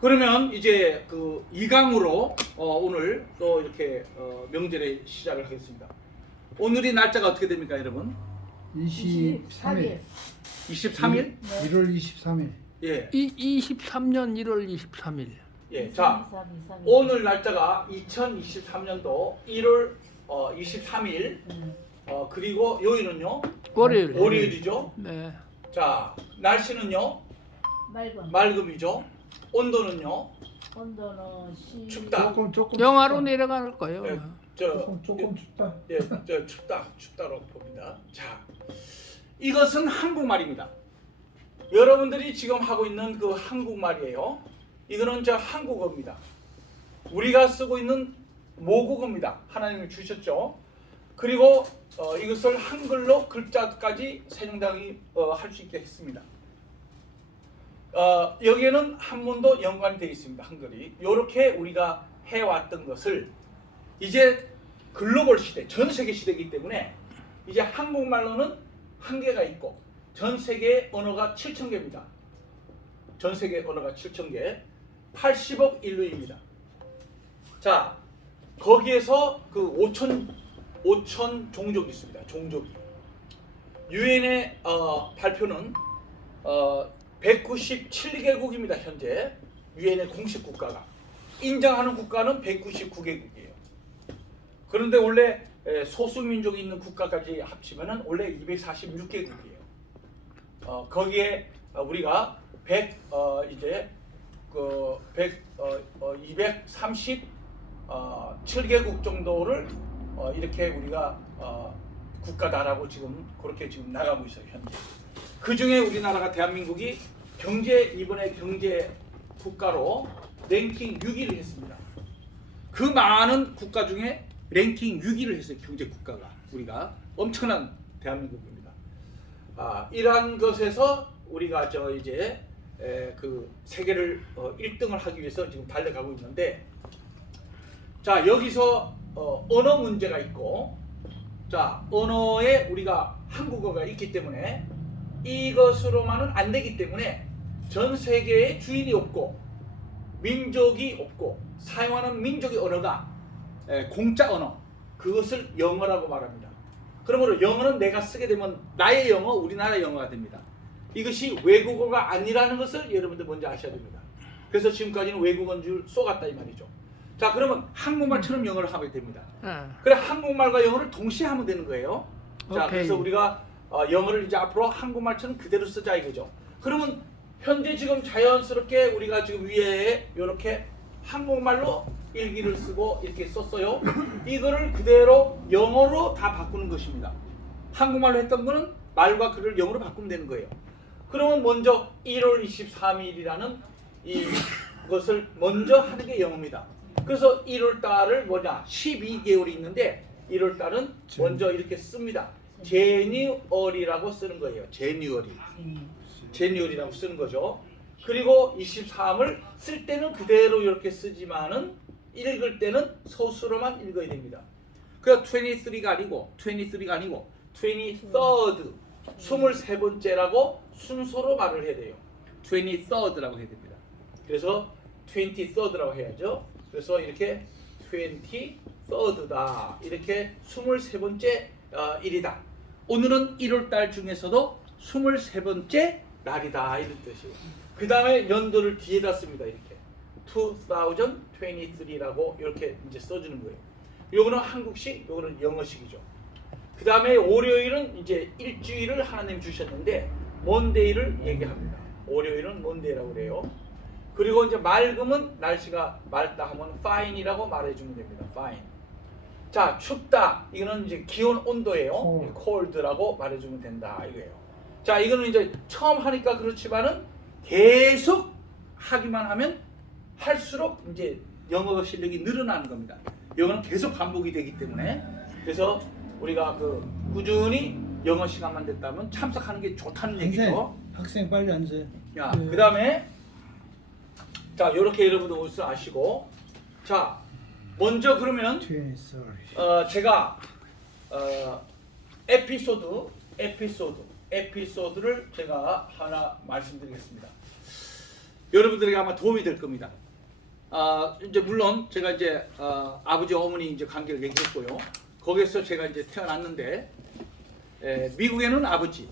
그러면 이제 그 2강으로 오늘 또 이렇게 명절의 시작을 하겠습니다. 오늘이 날짜가 어떻게 됩니까, 여러분? 23일. 23일? 1월 23일. 예. 23년 1월 23일. 예. 자, 오늘 날짜가 2023년도 1월 23일. 그리고 요일은요? 월요일. 월요일이죠. 네. 자, 날씨는요? 맑음. 맑음이죠. 온도는요? 온도는 춥다. 조금 영하로 춥다. 내려갈 거예요. 네. 조금 춥다. 예, 춥다로 봅니다. 자, 이것은 한국말입니다. 여러분들이 지금 하고 있는 그 한국말이에요. 이거는 저 한국어입니다. 우리가 쓰고 있는 모국어입니다. 하나님이 주셨죠. 그리고 이것을 한글로 글자까지 세종대왕이 할 수 있게 했습니다. 여기에는 한문도 연관이 되어 있습니다. 한글이. 이렇게 우리가 해왔던 것을 이제 글로벌 시대, 전 세계 시대이기 때문에 이제 한국말로는 한계가 있고 전 세계 언어가 7,000개입니다. 전 세계 언어가 7,000개, 80억 인류입니다. 자, 거기에서 그 5천 종족이 있습니다. 종족이. 유엔의 발표는 197개국입니다. 현재 유엔의 공식 국가가 인정하는 국가는 199개국이에요. 그런데 원래 소수민족이 있는 국가까지 합치면은 원래 246개국이에요. 거기에 우리가 237개국 정도를 이렇게 우리가 국가다라고 지금 그렇게 지금 나가고 있어요. 현재. 그 중에 우리나라가 대한민국이 이번에 경제 국가로 랭킹 6위를 했습니다. 그 많은 국가 중에 랭킹 6위를 했어요. 경제 국가가 우리가 엄청난 대한민국입니다. 이러한 것에서 우리가 이제 그 세계를 1등을 하기 위해서 지금 달려가고 있는데, 자, 여기서 언어 문제가 있고, 자, 언어에 우리가 한국어가 있기 때문에 이것으로만은 안 되기 때문에 전 세계에 주인이 없고 민족이 없고 사용하는 민족의 언어가 공짜 언어, 그것을 영어라고 말합니다. 그러므로 영어는 내가 쓰게 되면 나의 영어, 우리나라의 영어가 됩니다. 이것이 외국어가 아니라는 것을 여러분들 먼저 아셔야 됩니다. 그래서 지금까지는 외국어인 줄 쏘갔다 이 말이죠. 자, 그러면 한국말처럼 영어를 하게 됩니다. 그래, 한국말과 영어를 동시에 하면 되는 거예요. 자, 오케이. 그래서 우리가 영어를 이제 앞으로 한국말처럼 그대로 쓰자 이거죠. 그러면 현재 지금 자연스럽게 우리가 지금 위에 이렇게 한국말로 일기를 쓰고 이렇게 썼어요. 이거를 그대로 영어로 다 바꾸는 것입니다. 한국말로 했던 거는 말과 글을 영어로 바꾸면 되는 거예요. 그러면 먼저 1월 23일이라는 이것을 먼저 하는 게 영어입니다. 그래서 1월 달을 뭐냐, 12개월이 있는데 1월 달은 먼저 이렇게 씁니다. 제니얼이라고 쓰는 거예요. 제니얼이라고 쓰는 거죠. 그리고 23을 쓸 때는 그대로 이렇게 쓰지만은 읽을 때는 소수로만 읽어야 됩니다. 그래서 23가 아니고 23rd, 23번째라고 순서로 말을 해야 돼요. 23rd라고 해야 됩니다. 그래서 23rd라고 해야죠. 그래서 이렇게 23rd다. 이렇게 23번째 일이다. 오늘은 1월달 중에서도 23번째 날이다. 이런 뜻이에요. 그 다음에 연도를 뒤에다 씁니다. 이렇게 2023라고 이렇게 이제 써주는 거예요. 요거는 한국식, 요거는 영어식이죠. 그 다음에 월요일은 이제 일주일을 하나님 주셨는데 먼데이를 얘기합니다. 월요일은 먼데이라고 그래요. 그리고 이제 맑음은 날씨가 맑다 하면 fine이라고 말해주면 됩니다. fine. 자, 춥다. 이거는 이제 기온 온도예요. cold라고 말해주면 된다 이거예요. 자, 이거는 이제 처음 하니까 그렇지만은 계속 하기만 하면 할수록 이제 영어 실력이 늘어나는 겁니다. 영어는 계속 반복이 되기 때문에, 그래서 우리가 그 꾸준히 영어 시간만 됐다면 참석하는 게 좋다는 얘기죠. 학생 빨리 앉으세요. 야, 그 다음에 자, 요렇게 여러분들 옷을 아시고, 자, 먼저 그러면 제가 에피소드를 제가 하나 말씀드리겠습니다. 여러분들에게 아마 도움이 될 겁니다. 이제 물론 제가 이제 아버지 어머니 이제 관계를 얘기했고요. 거기서 제가 이제 태어났는데 미국에는 아버지,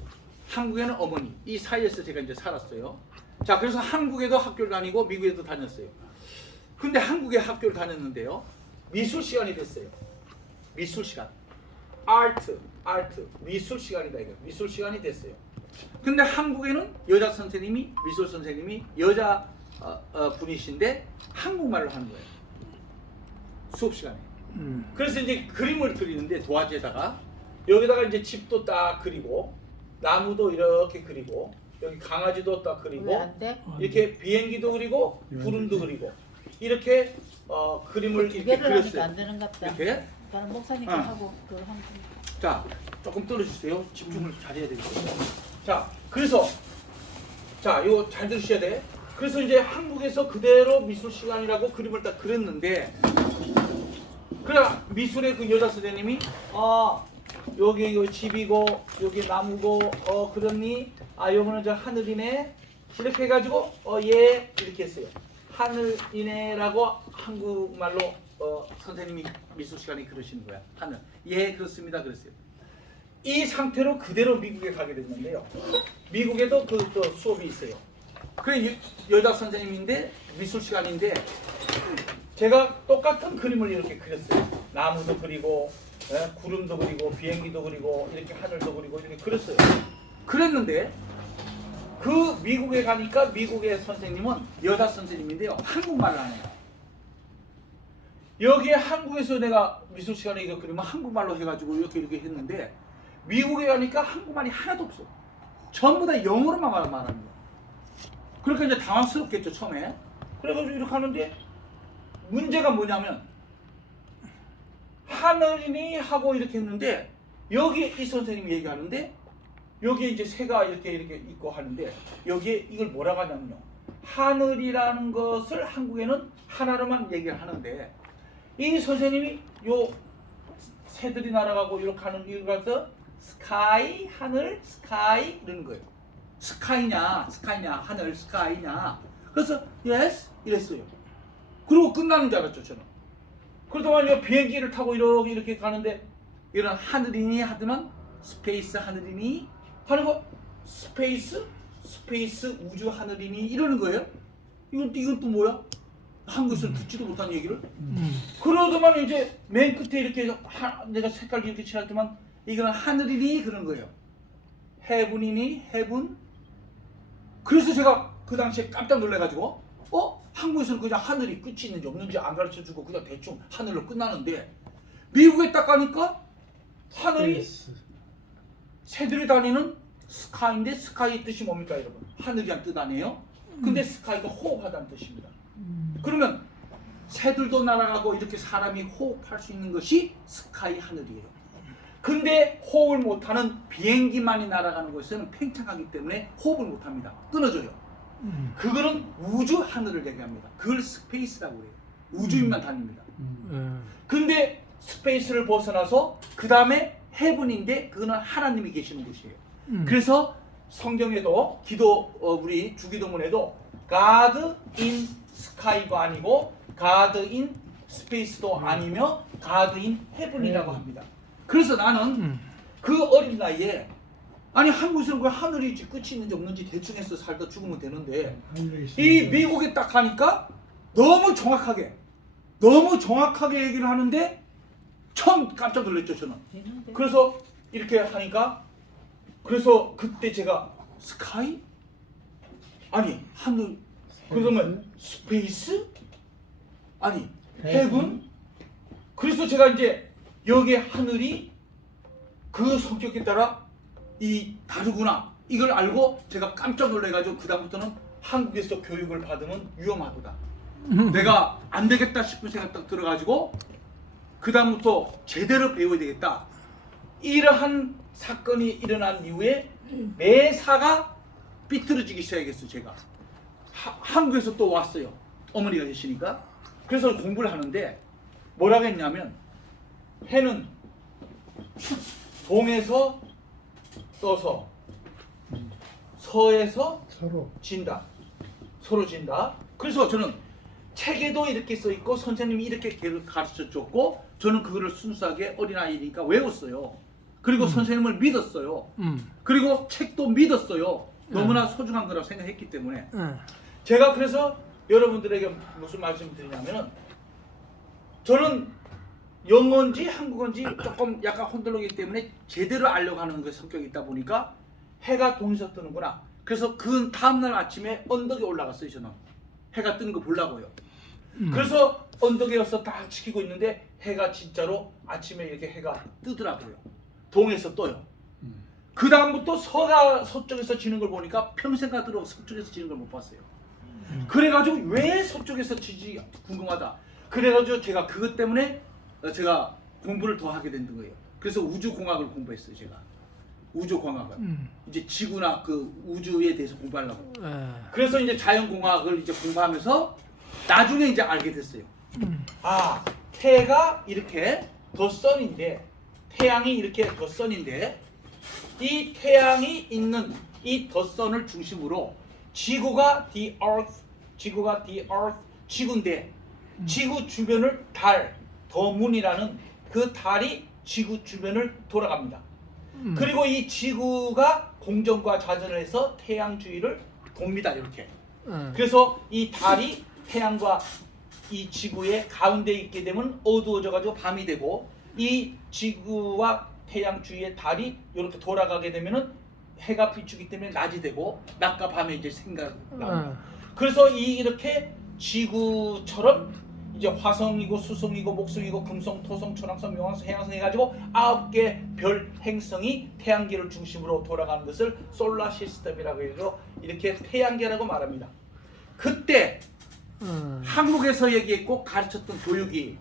한국에는 어머니 이 사이에서 제가 이제 살았어요. 자, 그래서 한국에도 학교를 다니고 미국에도 다녔어요. 근데 한국에 학교를 다녔는데요. 미술 시간이 됐어요. 미술 시간. 아트, 미술 시간이다 이거. 미술 시간이 됐어요. 근데 한국에는 여자 선생님이 미술 선생님이 여자 분이신데 한국말을 하는 거예요. 수업 시간에. 그래서 이제 그림을 그리는데 도화지에다가 여기다가 이제 집도 딱 그리고 나무도 이렇게 그리고 여기 강아지도 딱 그리고 왜 안 돼? 이렇게 비행기도 그리고 구름도 그리고 이렇게 그림을 두 이렇게 개를 하니까 그렸어요. 안 되는 것 같다. 이렇게. 나는 목사님 어. 하고 그 한. 자, 조금 떨어주세요. 집중을 잘해야 되겠어요. 자, 그래서 자, 이거 잘 들으셔야 돼. 그래서 이제 한국에서 그대로 미술 시간이라고 그림을 딱 그렸는데, 그래 미술의 그 여자 선생님이 여기 이거 집이고 여기 나무고 그러니 요거는 저 하늘이네 이렇게 해가지고 예 이렇게 했어요. 하늘이네라고 한국말로 선생님이 미술 시간에 그러시는 거야. 하늘. 예 그렇습니다 그랬어요. 이 상태로 그대로 미국에 가게 됐는데요. 미국에도 그 또 수업이 있어요. 그래 여자 선생님인데 미술 시간인데 제가 똑같은 그림을 이렇게 그렸어요. 나무도 그리고 구름도 그리고 비행기도 그리고 이렇게 하늘도 그리고 이렇게 그렸어요. 그랬는데 그 미국에 가니까 미국의 선생님은 여자 선생님인데요. 한국말을 안 해요. 여기에 한국에서 내가 미술 시간에 이거 그리면 한국말로 해가지고 이렇게 했는데 미국에 가니까 한국말이 하나도 없어. 전부 다 영어로만 말하는 거야. 그러니까 이제 당황스럽겠죠 처음에. 그래가지고 이렇게 하는데 문제가 뭐냐면 하늘이니 하고 이렇게 했는데 여기에 이 선생님이 얘기하는데 여기에 이제 새가 이렇게 있고 하는데 여기에 이걸 뭐라고 하냐면요. 하늘이라는 것을 한국에는 하나로만 얘기를 하는데 이 선생님이 요 새들이 날아가고 이렇게 하는 이거서 스카이 하늘 스카이 이러는 거예요. 스카이냐 하늘 스카이냐. 그래서 yes 이랬어요. 그리고 끝나는 줄 알았죠 저는. 그러다만 이 비행기를 타고 이렇게 가는데 이런 하늘이니 하더만 스페이스 하늘이니 하는 거 스페이스 우주 하늘이니 이러는 거예요. 이건 또 뭐야? 한국에서는 듣지도 못한 얘기를. 그러더만 이제 맨 끝에 이렇게 내가 색깔 이렇게 칠할 때만 이거는 하늘이니 그런 거예요. 해분이니 해분. 그래서 제가 그 당시에 깜짝 놀래가지고 한국에서는 그냥 하늘이 끝이 있는지 없는지 안 가르쳐주고 그냥 대충 하늘로 끝나는데 미국에 딱 가니까 하늘이 새들이 다니는 스카이인데 스카이의 뜻이 뭡니까 여러분? 하늘이란 뜻 아니에요? 근데 스카이가 호흡하다는 뜻입니다. 그러면 새들도 날아가고 이렇게 사람이 호흡할 수 있는 것이 스카이 하늘이에요. 근데 호흡을 못하는 비행기만이 날아가는 것에는 팽창하기 때문에 호흡을 못합니다. 끊어져요. 그거는 우주 하늘을 얘기합니다. 그걸 스페이스라고 해요. 우주인만 다닙니다. 근데 스페이스를 벗어나서 그 다음에 헤븐인데 그거는 하나님이 계시는 곳이에요. 그래서 성경에도 우리 주기도문에도 God in sky가 아니고 God in space도 아니며 God in heaven이라고 합니다. 그래서 나는 그 어린 나이에 아니 한국에서는 그 하늘이 끝이 있는지 없는지 대충 해서 살다 죽으면 되는데 이 미국에 딱 가니까 너무 정확하게 얘기를 하는데 처음 깜짝 놀랐죠 저는. 그래서 이렇게 하니까 그래서 그때 제가 스카이? 아니 하늘 그러면 스페이스? 아니 헤븐? 그래서 제가 이제 여기에 하늘이 그 성격에 따라 이 다르구나 이걸 알고 제가 깜짝 놀래가지고 그 다음부터는 한국에서 교육을 받으면 위험하다. 내가 안 되겠다 싶은 생각 딱 들어가지고 그 다음부터 제대로 배워야 되겠다. 이러한 사건이 일어난 이후에 매사가 삐뚤어지기 시작했어요. 제가 한국에서 또 왔어요. 어머니가 계시니까. 그래서 공부를 하는데 뭐라고 했냐면 해는 동에서 떠서 서에서 서로 진다. 서로 진다. 그래서 저는 책에도 이렇게 써 있고 선생님이 이렇게 가르쳐 줬고 저는 그거를 순수하게 어린아이니까 외웠어요. 그리고 선생님을 믿었어요. 그리고 책도 믿었어요. 너무나 소중한 거라고 생각했기 때문에 제가 그래서 여러분들에게 무슨 말씀을 드리냐면은 저는 영어인지 한국어인지 조금 약간 혼돈이기 때문에 제대로 알려고 하는 그 성격이 있다 보니까 해가 동에서 뜨는구나. 그래서 그 다음날 아침에 언덕에 올라갔어요. 저는 해가 뜨는 거 보려고요. 그래서 언덕에 와서 딱 지키고 있는데 해가 진짜로 아침에 이렇게 해가 뜨더라고요. 동에서 떠요. 그 다음부터 서쪽에서 지는 걸 보니까 평생 가도록 서쪽에서 지는 걸 못 봤어요. 그래가지고 왜 서쪽에서 지지 궁금하다. 그래가지고 제가 그것 때문에 제가 공부를 더 하게 된 거예요. 그래서 우주공학을 공부했어요. 제가 우주공학을 이제 지구나 그 우주에 대해서 공부하려고. 그래서 이제 자연공학을 이제 공부하면서 나중에 이제 알게 됐어요. 아, 태가 이렇게 덧선인데 태양이 이렇게 덧선인데 이 태양이 있는 이 덧선을 중심으로 지구가 the earth, 지구인데 지구 주변을 달, 더문이라는 그 달이 지구 주변을 돌아갑니다. 그리고 이 지구가 공전과 자전을 해서 태양 주위를 돕니다. 이렇게. 그래서 이 달이 태양과 이 지구의 가운데 있게 되면 어두워져 가지고 밤이 되고 이 지구와 태양 주위의 달이 이렇게 돌아가게 되면은 해가 비추기 때문에 낮이 되고 낮과 밤에 이제 생각이 나옵니다. 그래서 이렇게 지구처럼 이제 화성이고 수성이고 목성이고 금성, 토성, 천왕성, 명왕성, 해왕성 해가지고 9개 별 행성이 태양계를 중심으로 돌아가는 것을 솔라 시스템이라고 해서 이렇게 태양계라고 말합니다. 그때 한국에서 얘기했고 가르쳤던 교육이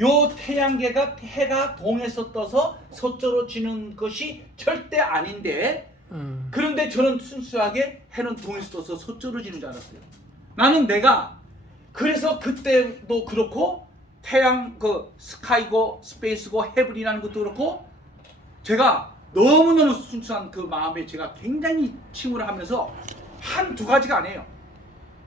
요 태양계가 해가 동에서 떠서 서쪽으로 지는 것이 절대 아닌데 그런데 저는 순수하게 해는 동에서 떠서 서쪽으로 지는 줄 알았어요. 나는 내가 그래서 그때도 그렇고 태양 그 스카이고 스페이스고 헤븐이라는 것도 그렇고 제가 너무너무 순수한 그 마음에 제가 굉장히 침울을 하면서 한두 가지가 아니에요.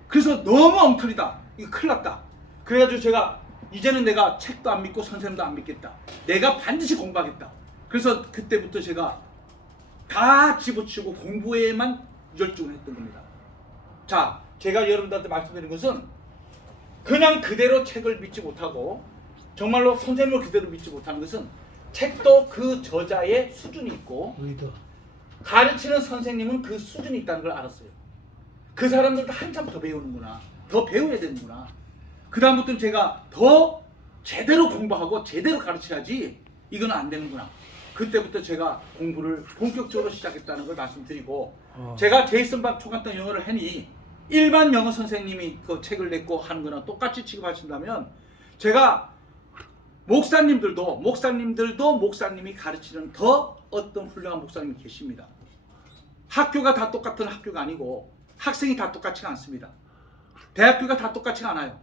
그래서 너무 엉터리다. 이거 큰일 났다. 그래가지고 제가 이제는 내가 책도 안 믿고 선생님도 안 믿겠다. 내가 반드시 공부하겠다. 그래서 그때부터 제가 다 집어치우고 공부에만 열중을 했던 겁니다. 자, 제가 여러분들한테 말씀드린 것은 그냥 그대로 책을 믿지 못하고 정말로 선생님을 그대로 믿지 못하는 것은 책도 그 저자의 수준이 있고 가르치는 선생님은 그 수준이 있다는 걸 알았어요. 그 사람들도 한참 더 배우는구나. 더 배워야 되는구나. 그 다음부터는 제가 더 제대로 공부하고 제대로 가르쳐야지 이건 안 되는구나. 그때부터 제가 공부를 본격적으로 시작했다는 걸 말씀드리고 제가 제이슨 박 초간단 영어를 하니 일반 영어 선생님이 그 책을 냈고 하는 거랑 똑같이 취급하신다면 제가 목사님들도 목사님이 가르치는 더 어떤 훌륭한 목사님이 계십니다. 학교가 다 똑같은 학교가 아니고 학생이 다 똑같지가 않습니다. 대학교가 다 똑같지가 않아요.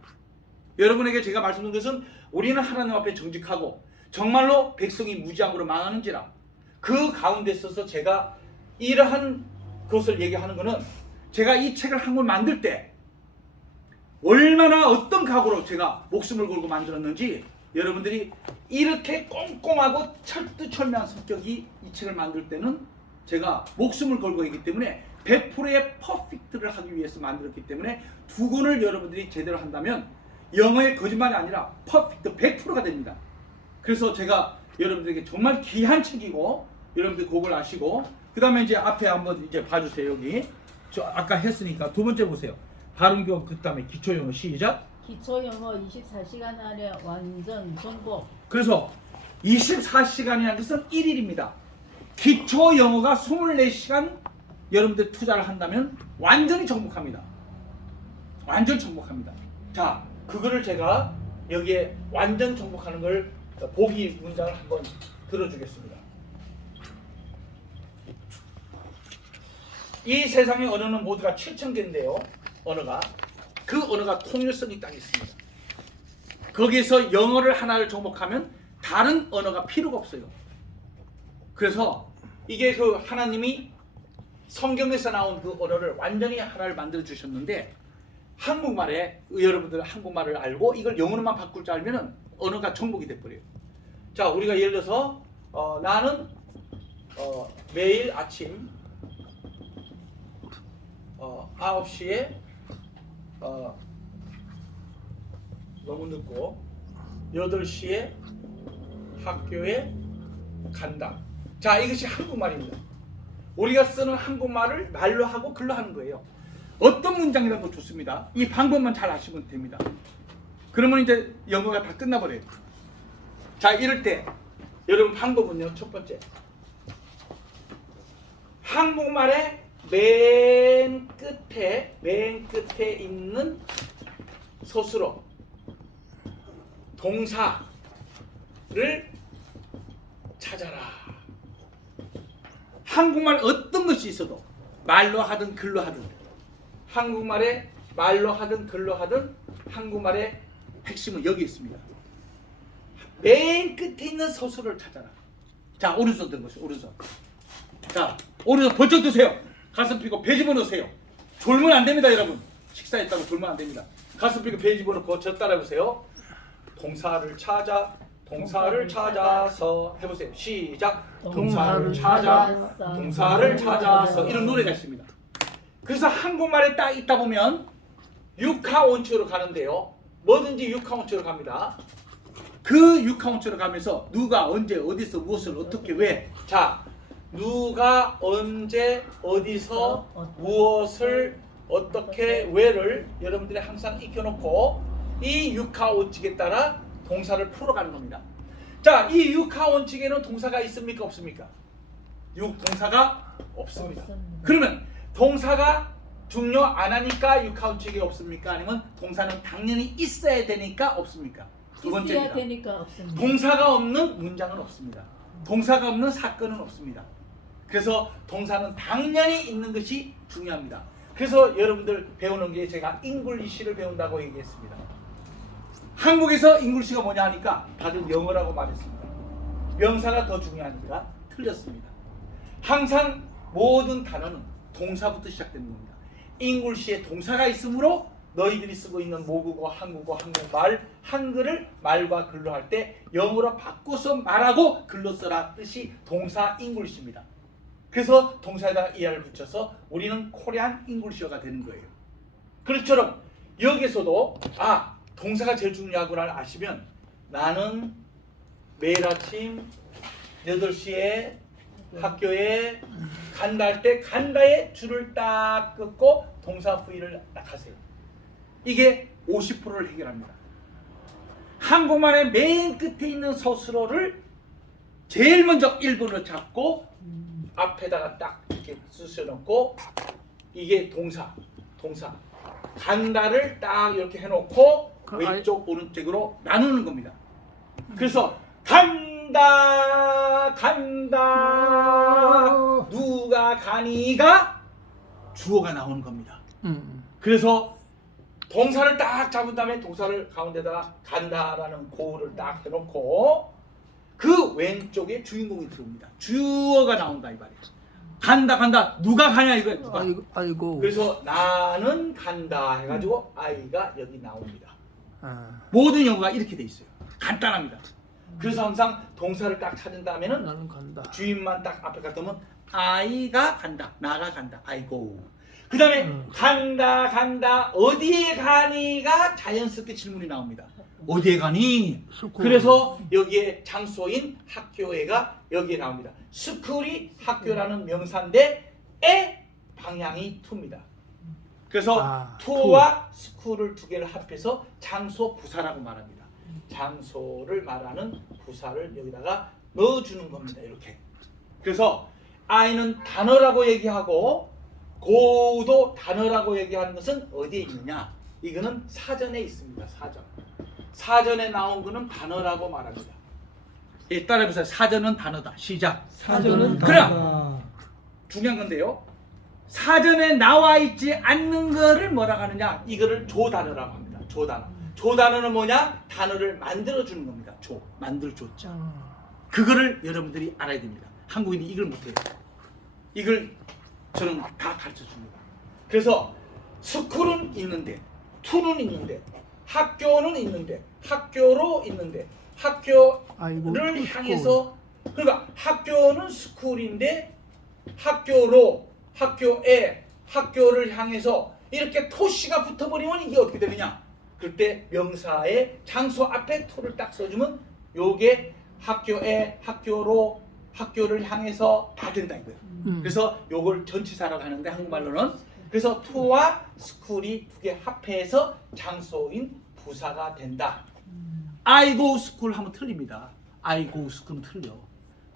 여러분에게 제가 말씀드린 것은 우리는 하나님 앞에 정직하고 정말로 백성이 무지함으로 망하는지라 그 가운데 있어서 제가 이러한 것을 얘기하는 것은 제가 이 책을 한 권 만들 때 얼마나 어떤 각오로 제가 목숨을 걸고 만들었는지 여러분들이 이렇게 꼼꼼하고 철두철미한 성격이 이 책을 만들 때는 제가 목숨을 걸고 있기 때문에 100%의 퍼펙트를 하기 위해서 만들었기 때문에 두 권을 여러분들이 제대로 한다면 영어의 거짓말이 아니라 퍼펙트 100%가 됩니다. 그래서 제가 여러분들에게 정말 귀한 책이고 여러분들 그걸 아시고 그 다음에 이제 앞에 한번 이제 봐주세요. 여기 저 아까 했으니까 두 번째 보세요. 발음교육 그 다음에 기초영어 시작. 기초영어 24시간 안에 완전 정복. 그래서 24시간이라는 것은 1일입니다. 기초영어가 24시간 여러분들 투자를 한다면 완전히 정복합니다. 완전 정복합니다. 자, 그거를 제가 여기에 완전 정복하는 걸 보기 문장을 한번 들어주겠습니다. 이 세상의 언어는 모두가 7,000개인데요. 언어가 그 언어가 통일성이 딱 있습니다. 거기에서 영어를 하나를 정복하면 다른 언어가 필요가 없어요. 그래서 이게 그 하나님이 성경에서 나온 그 언어를 완전히 하나를 만들어 주셨는데 한국말에 여러분들 한국말을 알고 이걸 영어로만 바꿀 줄 알면은 언어가 정복이 돼버려요. 자, 우리가 예를 들어서 나는 매일 아침 9시에 너무 늦고 8시에 학교에 간다. 자, 이것이 한국말입니다. 우리가 쓰는 한국말을 말로 하고 글로 하는 거예요. 어떤 문장이라도 좋습니다. 이 방법만 잘 아시면 됩니다. 그러면 이제 영어가 다 끝나버려요. 자, 이럴 때 여러분 방법은요. 첫 번째, 한국말의 맨 끝에 있는 서술어 동사를 찾아라. 한국말 어떤 것이 있어도 말로 하든 글로 하든, 한국말에 말로 하든 글로 하든 한국말의 핵심은 여기 있습니다. 맨 끝에 있는 서술을 찾아라. 자, 오른손 들어보세요. 오른손. 자, 오른손 번쩍 드세요. 가슴 펴고 배 집어넣으세요. 졸면 안 됩니다, 여러분. 식사했다고 졸면 안 됩니다. 가슴 펴고 배 집어넣고 저 따라해보세요. 동사를 찾아서 해보세요. 시작. 동사를 찾아서 이런 노래가 있습니다. 그래서 한국말에 딱 있다 보면 육하원칙으로 가는데요. 뭐든지 육하원칙으로 갑니다. 그 육하원칙으로 가면서 누가 언제 어디서 무엇을 어떻게 왜. 자, 누가 언제 어디서 무엇을 어떻게 왜를 여러분들이 항상 익혀놓고 이 육하원칙에 따라 동사를 풀어가는 겁니다. 자, 이 육하원칙에는 동사가 있습니까 없습니까? 동사가 없습니다. 그러면 동사가 중요 안 하니까 육하원칙이 없습니까? 아니면 동사는 당연히 있어야 되니까 없습니까? 두 있어야 번째입니다. 되니까 없습니다. 동사가 없는 문장은 없습니다. 동사가 없는 사건은 없습니다. 그래서 동사는 당연히 있는 것이 중요합니다. 그래서 여러분들 배우는 게 제가 잉글리시를 배운다고 얘기했습니다. 한국에서 잉글리시가 뭐냐 하니까 다들 영어라고 말했습니다. 명사가 더 중요하니까 틀렸습니다. 항상 모든 단어는 동사부터 시작되는 겁니다. 잉글리시에 동사가 있으므로 너희들이 쓰고 있는 모국어, 한국어, 한국말, 한글을 말과 글로 할 때 영어로 바꿔서 말하고 글로 써라 뜻이 동사 잉글리시입니다. 그래서 동사에다가 ER을 붙여서 우리는 코리안 잉글리시어가 되는 거예요. 그렇처럼 여기서도 동사가 제일 중요하구나 아시면 나는 매일 아침 8시에 학교에 간다 할 때 간다에 줄을 딱 긋고 동사 부위를 딱 하세요. 이게 50%를 해결합니다. 한국말의 맨 끝에 있는 서술어를 제일 먼저 1번으로 잡고 앞에다가 딱 이렇게 쓰셔놓고 이게 동사 간다를 딱 이렇게 해놓고 왼쪽 오른쪽으로 나누는 겁니다. 그래서 간다 누가 가니가 주어가 나오는 겁니다. 그래서 동사를 딱 잡은 다음에 동사를 가운데다가 간다라는 고를 딱 해놓고 그 왼쪽에 주인공이 들어옵니다. 주어가 나온다 이 말이에요. 간다 누가 가냐 이거예요. 누가. 아이고. 그래서 나는 간다 해가지고 아이가 여기 나옵니다. 아, 모든 영어가 이렇게 돼 있어요. 간단합니다. 그래서 항상 동사를 딱 찾은 다음에는 나는 간다. 주인만 딱 앞에 갖다 놓으면 아이가 간다, 나가 간다, 아이고. 그 다음에 간다 어디에 가니가 자연스럽게 질문이 나옵니다. 어디에 가니? 스쿨. 그래서 여기에 장소인 학교에가 여기에 나옵니다. 스쿨이 학교라는 명사인데 에 방향이 투입니다. 그래서 투와 스쿨을 두 개를 합해서 장소 부사라고 말합니다. 장소를 말하는 부사를 여기다가 넣어주는 겁니다. 이렇게. 그래서 I는 단어라고 얘기하고 고도 단어라고 얘기하는 것은 어디에 있느냐? 이거는 사전에 있습니다. 사전에 나온 거는 단어라고 말합니다. 따라해보세요. 사전은 단어다. 시작. 사전은 그럼 단어다. 중요한 건데요. 사전에 나와 있지 않는 거를 뭐라고 하느냐? 이거를 조단어라고 합니다. 조단어. 조단어는 뭐냐? 단어를 만들어주는 겁니다. 만들 조자. 그거를 여러분들이 알아야 됩니다. 한국인이 이걸 못해요. 이걸 저는 다 가르쳐 줍니다. 그래서 스쿨은 있는데 to는 있는데 학교는 있는데 학교로 있는데 학교를 아이고, to 향해서 그러니까 학교는 스쿨인데 학교로 학교에 학교를 향해서 이렇게 토시가 붙어버리면 이게 어떻게 되느냐? 그때 명사의 장소 앞에 to를 딱 써주면 요게 학교에 학교로 학교를 향해서 다 된다 이거예요. 그래서 요걸 전치사라고 하는데 한국말로는 그래서 to와 school이 두 개 합해서 장소인 부사가 된다. I go school 하면 틀립니다. I go school은 틀려.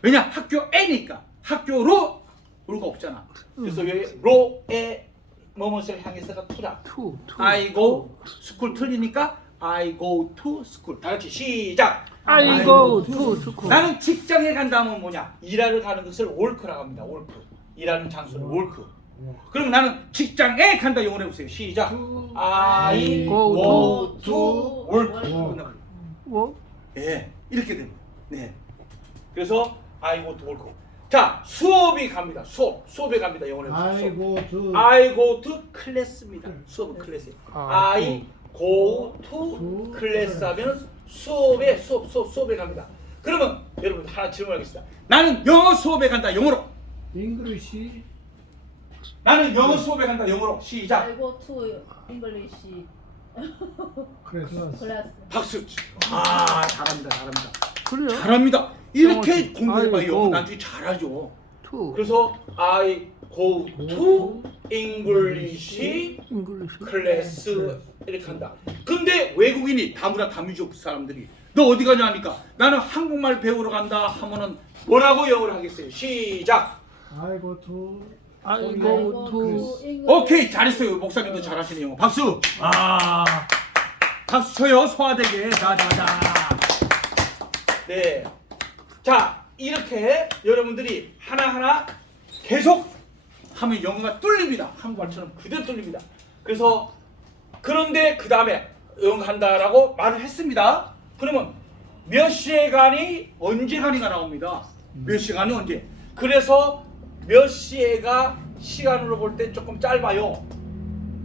왜냐? 학교에니까 학교로 로가 없잖아. 그래서 여기 로에 뭐뭇을 향해서가 to다. to. I go school 틀리니까 I go to school. 다 같이 시작. I go to school. 나는 직장에 간다면 뭐냐? 일하러 가는 것을 work라고 합니다. work. 일하는 장소를 work. 그럼 나는 직장에 간다 영어로 해보세요. 시작. I go to work. 뭐? 네, 이렇게 됩니다. 네. 그래서 I go to work. 자, 수업이 갑니다. 수업에 갑니다. 영어로 해보세요. I go to I go to class입니다. 수업은 클래스. 아, I go to class 하면 수업에 갑니다. 그러면 여러분 하나 질문하겠습니다. 나는 영어 수업에 간다. 영어로. English 나는 영어 수업에 간다. 영어로. 시작. I go to English class. class. 박수. 아, 잘합니다. 그래요? 잘합니다. 이렇게 영어, 공부해봐요. 아이고. 영어 나중에 잘하죠. to. 그래서 I go to English English. 클래스 이렇게 한다. 근데 외국인이 다문화다민족 사람들이 너 어디 가냐 하니까 나는 한국말 배우러 간다 하면은 뭐라고 영어를 하겠어요? 시작. I go to I I go to. English. 오케이, 잘했어요. 목사님도 잘하시네 영어. 박수. 아, 박수 쳐요. 소화되게. 자자자. 네. 자, 이렇게 여러분들이 하나하나 계속 하면 영어가 뚫립니다. 한국말처럼 그대로 뚫립니다. 그래서 그런데 그 다음에 영어 한다라고 말을 했습니다. 그러면 몇 시에 가니 언제 가니가 나옵니다. 몇 시에 가니 언제. 그래서 몇 시에가 시간으로 볼 때 조금 짧아요.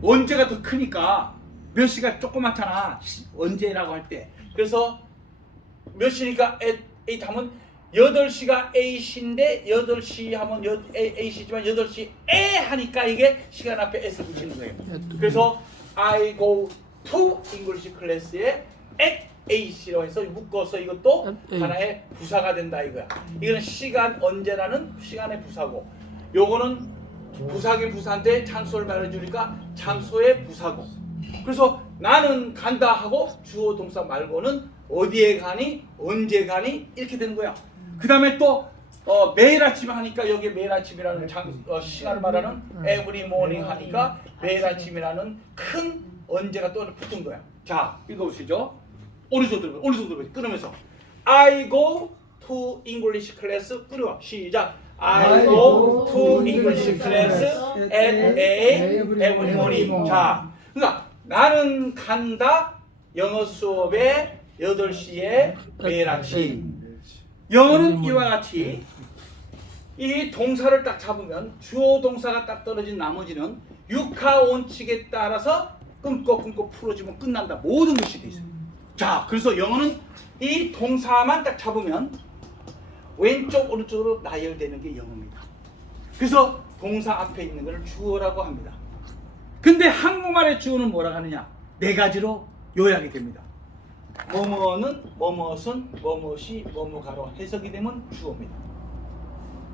언제가 더 크니까 몇 시가 조그맣잖아. 언제라고 할 때. 그래서 몇 시니까 8 하면 8시가 8인데 8시 하면 8시지만 8시에 하니까 이게 시간 앞에 S를 붙이는 거예요. 그래서 I go to English class에 at 8이라고 해서 묶어서 이것도 하나의 부사가 된다 이거야. 이거는 시간 언제라는 시간의 부사고, 요거는 부사긴 부사인데 장소를 말해주니까 장소의 부사고. 그래서 나는 간다 하고 주어 동사 말고는 어디에 가니 언제 가니 이렇게 되는 거야. 그 다음에 또 매일 아침 하니까 여기 매일 아침이라는 시간을 말하는 every morning 하니까 매일 아침이라는 큰 언제가 또 붙은 거야. 자, 읽어보시죠. 오른손 들고 끊으면서 I go to English class 끊어. 시작. I go to English class at 8 every morning. 자, 그러니까 나는 간다 영어 수업에 8시에 매일 아침. 영어는 이와 같이 이 동사를 딱 잡으면 주어 동사가 딱 떨어진 나머지는 육하 원칙에 따라서 끊고 풀어지면 끝난다. 모든 것이 돼 있어요. 자, 그래서 영어는 이 동사만 딱 잡으면 왼쪽 오른쪽으로 나열되는 게 영어입니다. 그래서 동사 앞에 있는 것을 주어라고 합니다. 근데 한국말의 주어는 뭐라고 하느냐? 네 가지로 요약이 됩니다. 뭐뭐는, 뭐뭇은, 뭐뭇이, 뭐뭐가로 해석이 되면 주어입니다.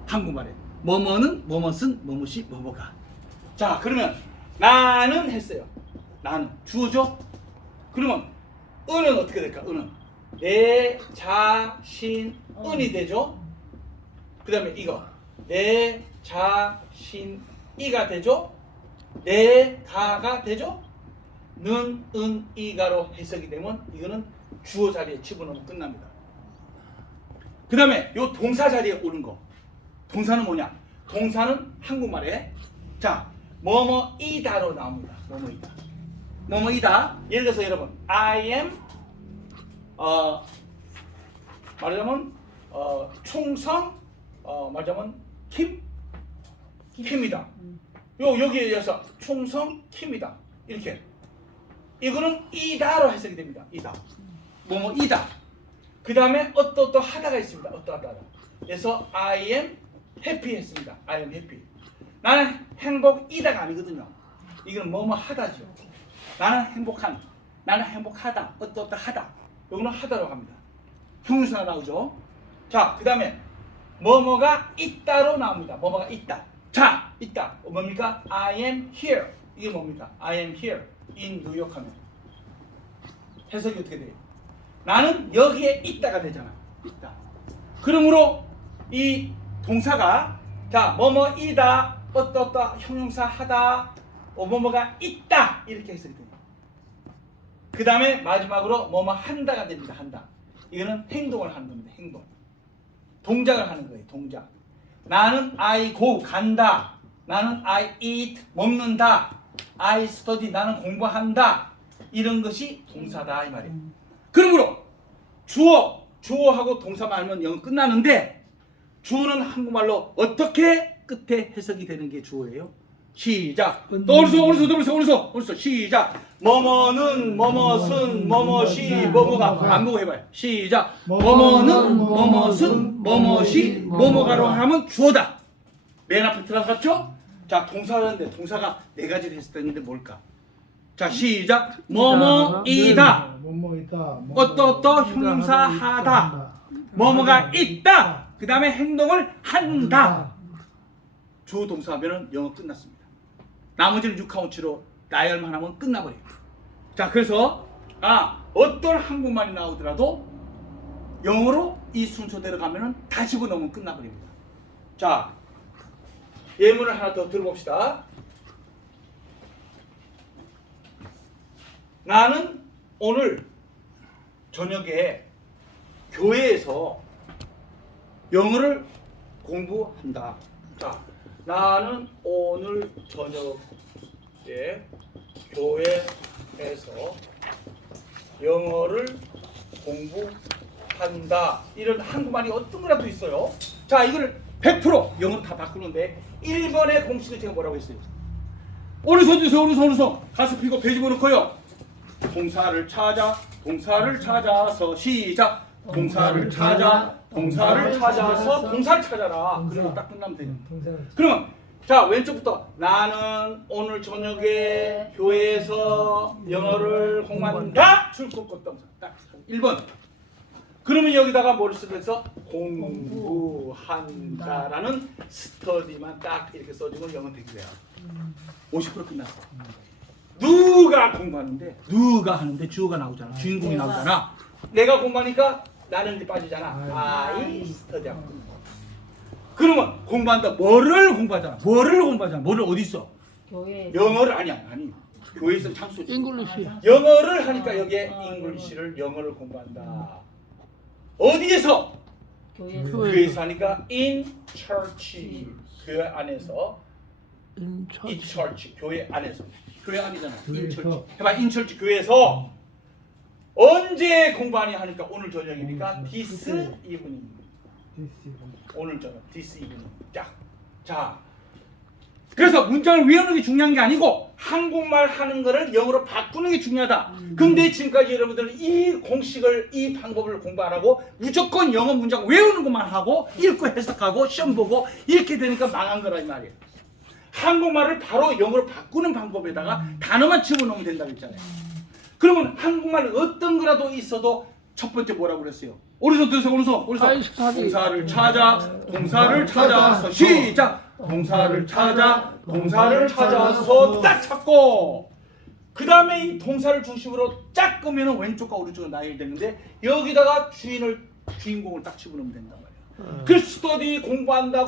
한국말에 뭐뭐는, 뭐뭇은, 뭐뭇이, 뭐뭐가. 자, 그러면 나는 했어요. 나는 주어죠? 그러면 은은 어떻게 될까? 은은 내 자신 은이 되죠? 그 다음에 이거 내 자신 이가 되죠? 내가가 되죠? 는, 은, 이가로 해석이 되면 이거는 주어 자리에 집어넣으면 끝납니다. 그 다음에 요 동사 자리에 오는 거. 동사는 뭐냐? 동사는 한국말에 자 뭐뭐이다로 나옵니다. 뭐뭐이다. 뭐뭐이다. 예를 들어서 여러분 I am 말하자면 충성 말하자면 킴이다. 여기에 의해서 충성 킴이다. 이렇게 이거는 이다로 해석이 됩니다. 이다. 뭐뭐 이다. 그 다음에 어떠하다가 있습니다. 어떠하다. 그래서 I am happy 했습니다. I am happy. 나는 행복이다가 아니거든요. 이건 뭐뭐 하다죠. 나는 행복한. 나는 행복하다. 어떠하다. 이거는 하다로 합니다. 형용사가 나오죠. 자, 그 다음에 뭐뭐가 있다로 나옵니다. 뭐뭐가 있다. 자, 있다. 뭡니까? I am here. 이게 뭡니까? I am here in New York 하면 해석이 어떻게 돼요? 나는 여기에 있다가 되잖아. 있다. 그러므로 이 동사가 자, 뭐뭐이다. 어떠 형용사 하다. 뭐뭐가 있다. 이렇게 해석이 됩니다. 그 다음에 마지막으로 뭐뭐 한다가 됩니다. 한다. 이거는 행동을 하는 겁니다. 행동. 동작을 하는 거예요. 동작. 나는 I go 간다. 나는 I eat 먹는다. I study 나는 공부한다. 이런 것이 동사다 이 말이에요. 그러므로 주어하고 동사만 알면 영어 끝나는데 주어는 한국말로 어떻게 끝에 해석이 되는 게 주어예요? 시작. 또 오른손 시작. 뭐뭐는 뭐뭐슨 뭐뭐시 뭐뭐가 안 보고 해봐요. 시작. 뭐뭐는 뭐뭐슨 뭐뭐시 뭐뭐가로 하면 주어다. 맨 앞에 들어갔죠? 자, 동사하는데 동사가 네 가지를 했었는데 뭘까? 자, 시작. 뭐뭐이다. 뭐뭐이다. 어떠 형용사하다. 뭐뭐가 있다. 그 다음에 행동을 한다. 주어 동사하면 영어 끝났습니다. 나머지는 6카운치로 나열만 하면 끝나버려요. 자, 그래서 어떤 한국말이 나오더라도 영어로 이 순서대로 가면은 다 집어넣으면 끝나버립니다. 자, 예문을 하나 더 들어봅시다. 나는 오늘 저녁에 교회에서 영어를 공부한다. 자, 나는 오늘 저녁에 교회에서 영어를 공부한다. 이런 한국말이 어떤 거라도 있어요. 자, 이걸 100% 영어로 다 바꾸는데 1번의 공식을 제가 뭐라고 했어요? 오른손 주세요. 오른손. 가슴 펴고 배 집어넣고요. 동사를 찾아서 시작. 동사를 찾아서 동사를 찾아라. 그러면 딱 끝나면 돼요. 그러면 자, 왼쪽부터 나는 오늘 저녁에 교회에서 영어를 공부한다. 출국것동사 딱 1번. 그러면 여기다가 뭐를 쓰면서 공부한다라는 스터디만 딱 이렇게 써주면 영어 되고요. 50% 끝났어. 누가 공부하는데 누가 하는데 주어가 나오잖아. 주인공이 나오잖아. 내가 공부하니까 나는 이제 빠지잖아. I study하고. 그러면 공부한다. 뭐를 공부하잖아. 뭐를 어디 있어? 교회 영어를 아니. 교회에서 창수지. 잉글리시. 영어를 하니까 여기에 잉글리시를 영어를 공부한다. 어디에서? 교회에서 교회에서 하니까 in church. 교회 안에서. 인 in 처치. church. 교회 안에서. 교회 아니잖아. in 교회에서. church. 해봐. in church 교회에서. 언제 공부하니 하니까 오늘 저녁이니까 this evening. 오늘 저녁 this evening. 자. 그래서 문장을 외우는 게 중요한 게 아니고 한국말 하는 거를 영어로 바꾸는 게 중요하다. 근데 지금까지 여러분들은 이 공식을 이 방법을 공부 안 하고 무조건 영어 문장 외우는 것만 하고 읽고 해석하고 시험 보고 이렇게 되니까 망한 거라 이 말이에요. 한국말을 바로 영어로 바꾸는 방법에다가 단어만 집어넣으면 된다고 했잖아요. 그러면 한국말 어떤 거라도 있어도 첫 번째 뭐라고 그랬어요? 오른손 드세요. 오른손. 동사를 찾아서 시작. 동사를 찾아서 딱 찾고 그 다음에 이 동사를 중심으로 쫙 끄면 왼쪽과 오른쪽으로 나열되는데 여기다가 주인공을 딱 집어넣으면 된단 말이야. 그 스터디 공부한다.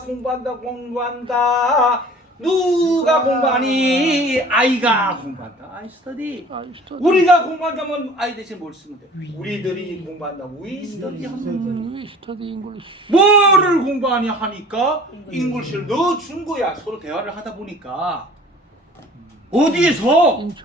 누가 공부하니? 아이가 공부한다. I study. 우리가 공부한다면 I 대신 뭘 쓰면 돼? 우리들이 공부한다. We study 하면 위 스터디 잉글리시. 뭐를 공부하니 하니까 잉글리시를 넣어준 거야. 서로 대화를 하다 보니까 어디에서?